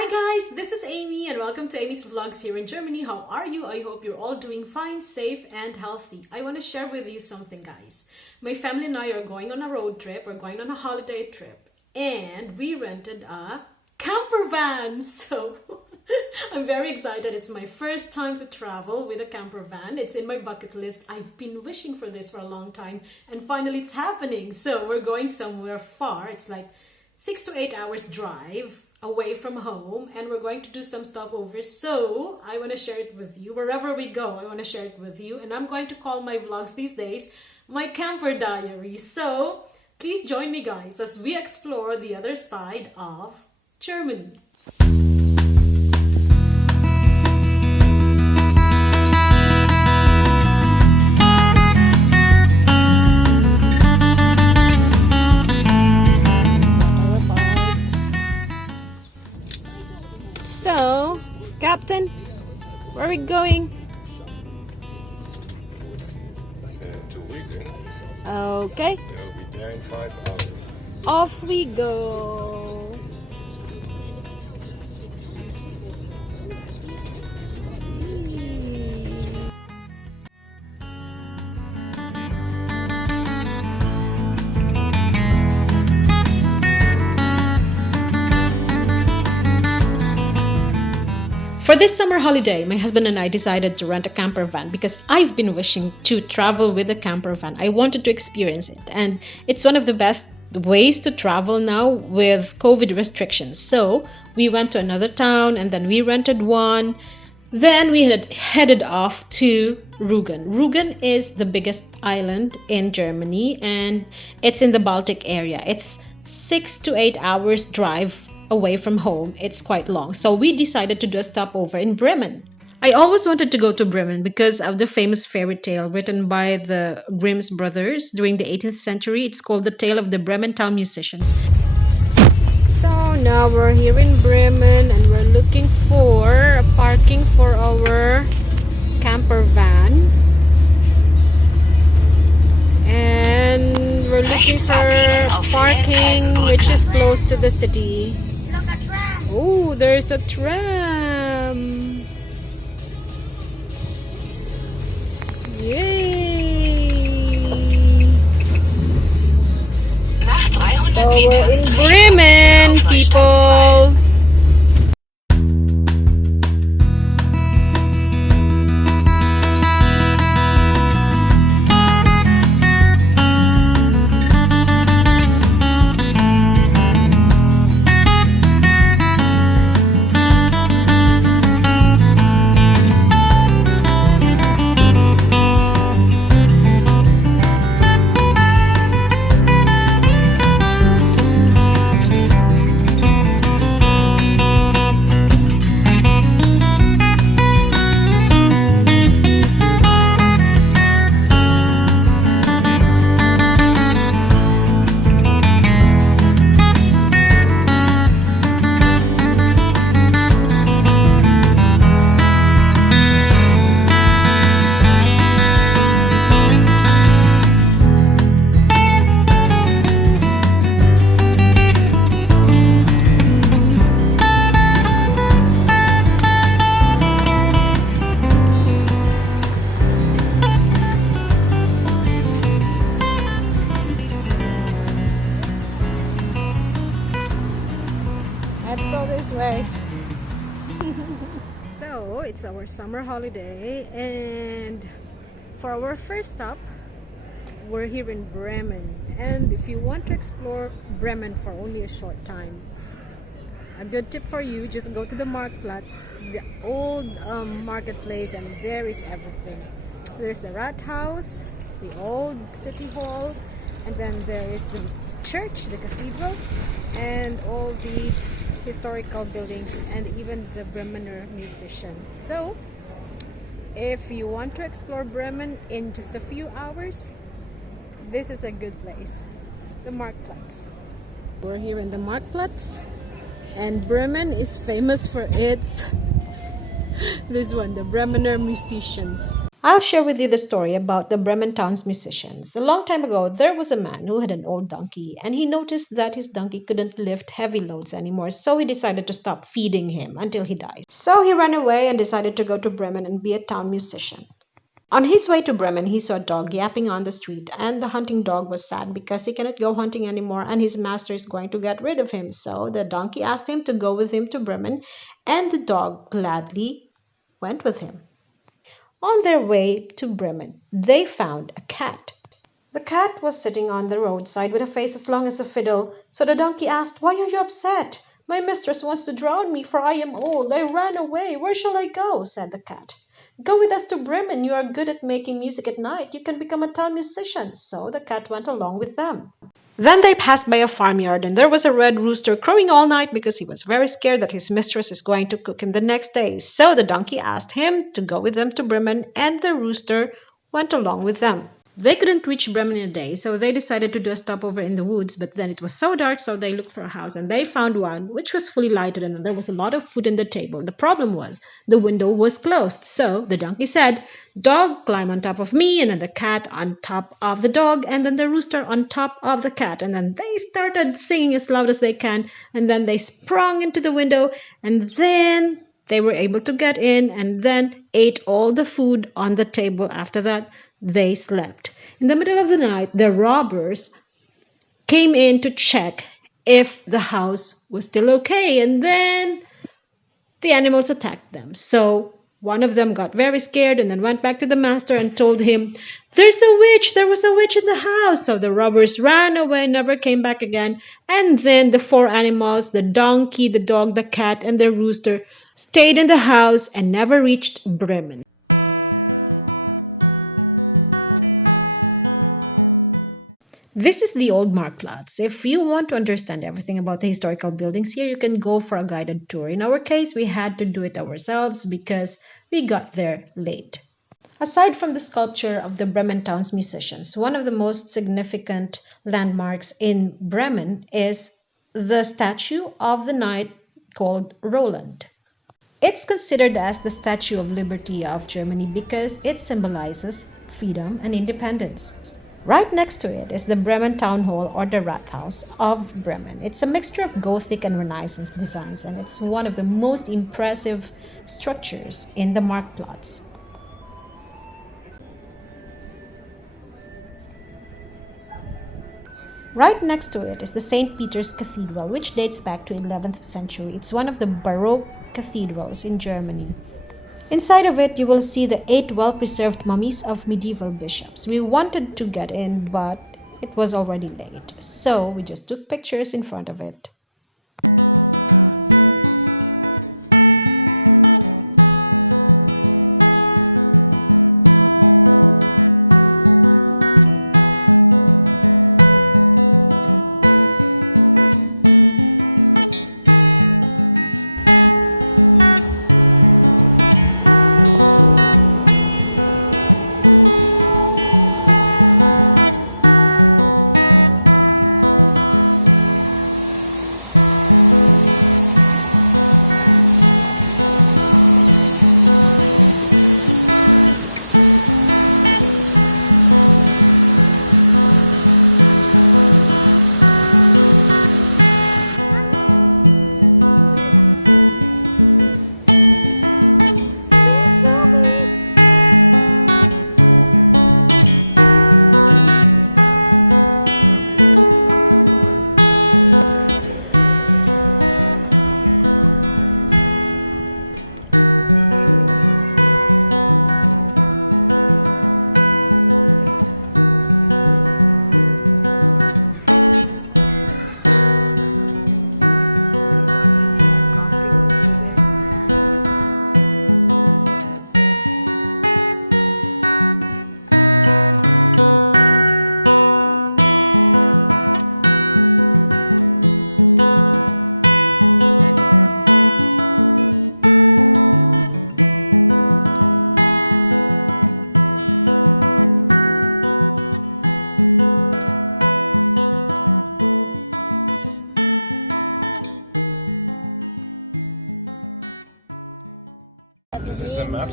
Hi guys, this is Amy and welcome to Amy's Vlogs here in Germany. How are you? I hope you're all doing fine, safe and healthy. I want to share with you something, guys. My family and I are going on a road trip. We're going on a holiday trip and we rented a camper van. So I'm very excited. It's my first time to travel with a camper van. It's in my bucket list. I've been wishing for this for a long time and finally it's happening. So we're going somewhere far. It's like 6 to 8 hours drive away from home and we're going to do some stopovers, so I want to share it with you. Wherever we go, I want to share it with you, and I'm going to call my vlogs these days my camper diary. So please join me guys as we explore the other side of Germany. So, Captain, where are we going? To Wigan. Okay. We'll be there in 5 hours. Off we go. For this summer holiday, my husband and I decided to rent a camper van because I've been wishing to travel with a camper van. I wanted to experience it, and it's one of the best ways to travel now with COVID restrictions. So we went to another town and then we rented one. Then we had headed off to Rügen. Rügen is the biggest island in Germany and it's in the Baltic area. It's 6 to 8 hours drive away from home. It's quite long, so we decided to do a stopover in Bremen. I always wanted to go to Bremen because of the famous fairy tale written by the Grimm's brothers during the 18th century. It's called The Tale of the Bremen Town Musicians. So now we're here in Bremen and we're looking for a parking for our camper van, and we're looking for parking which is close to the city. Oh, there's a tram! Yay! So we're in Bremen, people! Let's go this way. So it's our summer holiday, and for our first stop we're here in Bremen. And if you want to explore Bremen for only a short time, a good tip for you, just go to the Marktplatz, the old marketplace, and there is everything. There's the Rathaus, the old city hall, and then there is the church, the cathedral, and all the historical buildings, and even the Bremener musician. So if you want to explore Bremen in just a few hours, this is a good place, the Marktplatz. We're here in the Marktplatz, and Bremen is famous for its this one, the Bremener musicians. I'll share with you the story about the Bremen Town Musicians. A long time ago, there was a man who had an old donkey, and he noticed that his donkey couldn't lift heavy loads anymore, so he decided to stop feeding him until he dies. So he ran away and decided to go to Bremen and be a town musician. On his way to Bremen, he saw a dog yapping on the street, and the hunting dog was sad because he cannot go hunting anymore and his master is going to get rid of him. So the donkey asked him to go with him to Bremen, and the dog gladly went with him. On their way to Bremen, they found a cat. The cat was sitting on the roadside with a face as long as a fiddle, so the donkey asked, "Why are you upset?" "My mistress wants to drown me, for I am old. I ran away. Where shall I go?" said the cat. "Go with us to Bremen. You are good at making music at night. You can become a town musician." So the cat went along with them. Then they passed by a farmyard, and there was a red rooster crowing all night because he was very scared that his mistress is going to cook him the next day. So the donkey asked him to go with them to Bremen, and the rooster went along with them. They couldn't reach Bremen in a day, so they decided to do a stopover in the woods, but then it was so dark, so they looked for a house, and they found one which was fully lighted, and there was a lot of food on the table. The problem was the window was closed, so the donkey said, "Dog, climb on top of me," and then the cat on top of the dog, and then the rooster on top of the cat, and then they started singing as loud as they can, and then they sprung into the window, and then they were able to get in and then ate all the food on the table. After that, they slept. In the middle of the night, the robbers came in to check if the house was still okay, and then the animals attacked them. So one of them got very scared and then went back to the master and told him, "There's a witch! There was a witch in the house!" So the robbers ran away, never came back again. And then the four animals, the donkey, the dog, the cat, and the rooster, stayed in the house and never reached Bremen. This is the old Marktplatz. If you want to understand everything about the historical buildings here, you can go for a guided tour. In our case, we had to do it ourselves because we got there late. Aside from the sculpture of the Bremen Town's musicians, one of the most significant landmarks in Bremen is the statue of the knight called Roland. It's considered as the Statue of Liberty of Germany because it symbolizes freedom and independence. Right next to it is the Bremen Town Hall or the Rathaus of Bremen. It's a mixture of Gothic and Renaissance designs, and it's one of the most impressive structures in the Marktplatz. Right next to it is the St. Peter's Cathedral, which dates back to 11th century. It's one of the Baroque cathedrals in Germany. Inside of it, you will see the 8 well-preserved mummies of medieval bishops. We wanted to get in, but it was already late, so we just took pictures in front of it.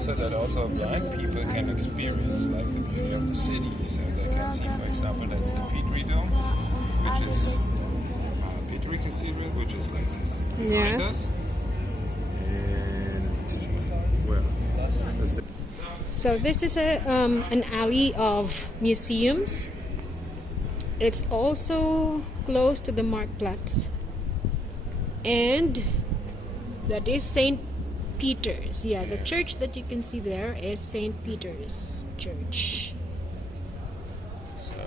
so that also blind people can experience like the beauty of the city. So they can see, for example, that's the Petri Dome, which is Petri Cathedral, which is like behind us. And well, that's the So this is an alley of museums. It's also close to the Marktplatz. And that is St. Peter's. Yeah, the church that you can see there is St. Peter's Church. So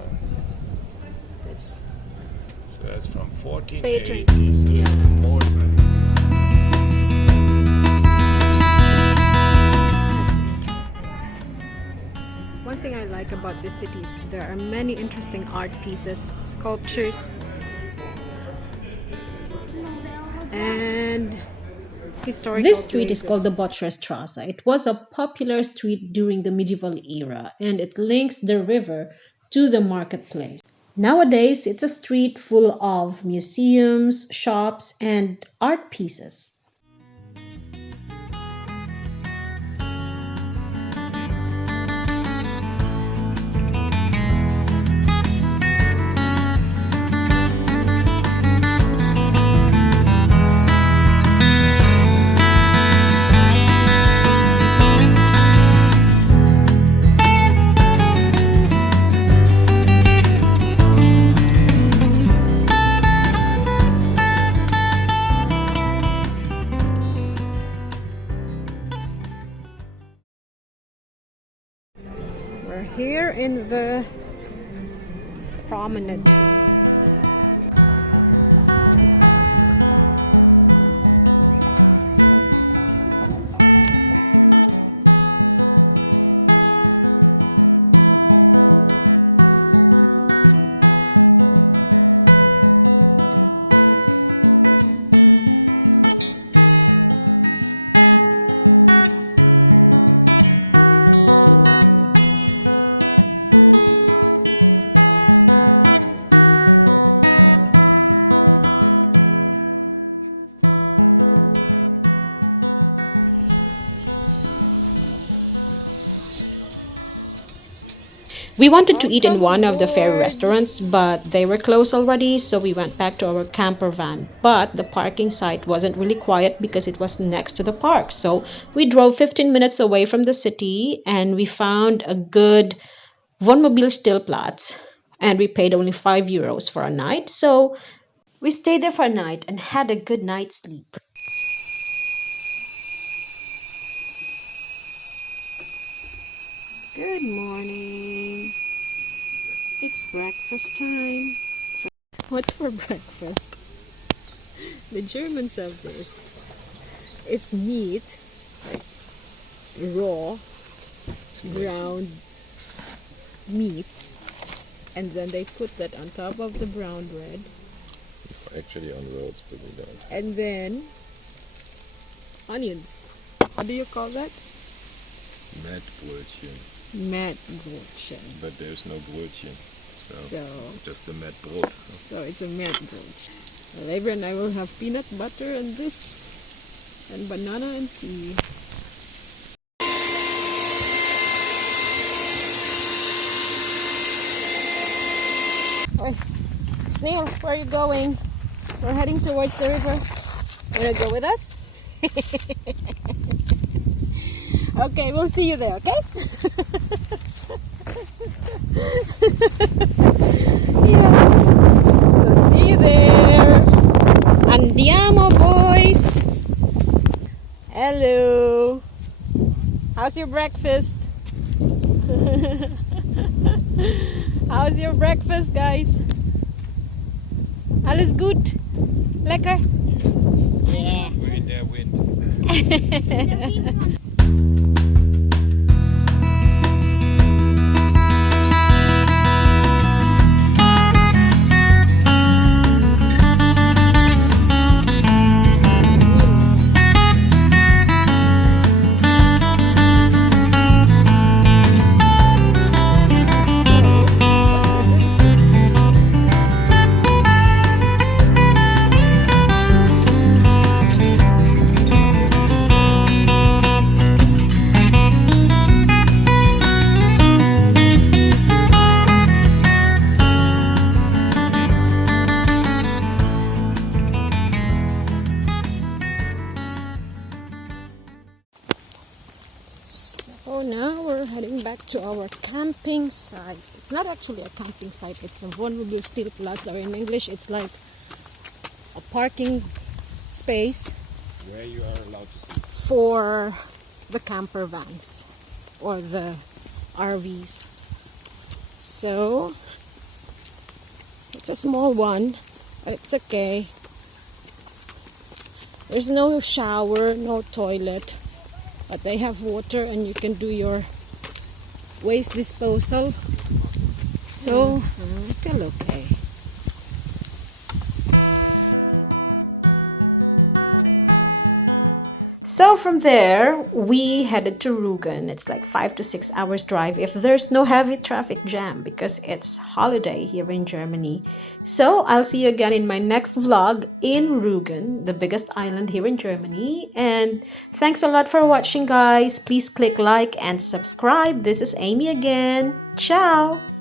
that's from 1480. Patron. So that's more. That's interesting. One thing I like about this city is there are many interesting art pieces, sculptures, and historical This street is places. called the Botschstraße. It was a popular street during the medieval era, and it links the river to the marketplace. Nowadays, it's a street full of museums, shops, and art pieces. We're here in the promenade. We wanted to eat in Welcome one of the fair aboard. restaurants, but they were closed already, so we went back to our camper van. But the parking site wasn't really quiet because it was next to the park. So we drove 15 minutes away from the city and we found a good Wohnmobilstellplatz, and we paid only €5 for a night. So we stayed there for a night and had a good night's sleep. Good morning. It's breakfast time. What's for breakfast? The Germans have this. It's meat, like raw, ground meat, and then they put that on top of the brown bread, Actually on roads, but we don't. and then onions. What do you call that? Mettbrötchen. Mettbrötchen. But there's no Brötchen. So it's just the Mettbrot. So it's a Mettbrötchen. Later and I will have peanut butter and this, and banana and tea. Oi, Snail, where are you going? We're heading towards the river. Wanna go with us? Okay, we'll see you there, okay? Yeah. We'll see you there. Andiamo, boys. Hello. How's your breakfast? How's your breakfast, guys? Alles gut? Lekker? We're in their wind. back to our camping site. It's not actually a camping site, it's a vulnerable steel plaza, or in English it's like a parking space Where you are allowed to see. for the camper vans or the RVs. So it's a small one, but it's okay. There's no shower, no toilet, but they have water and you can do your waste disposal. So it's still okay. So from there, we headed to Rügen. It's like 5 to 6 hours drive if there's no heavy traffic jam because it's holiday here in Germany. So I'll see you again in my next vlog in Rügen, the biggest island here in Germany. And thanks a lot for watching, guys. Please click like and subscribe. This is Amy again. Ciao!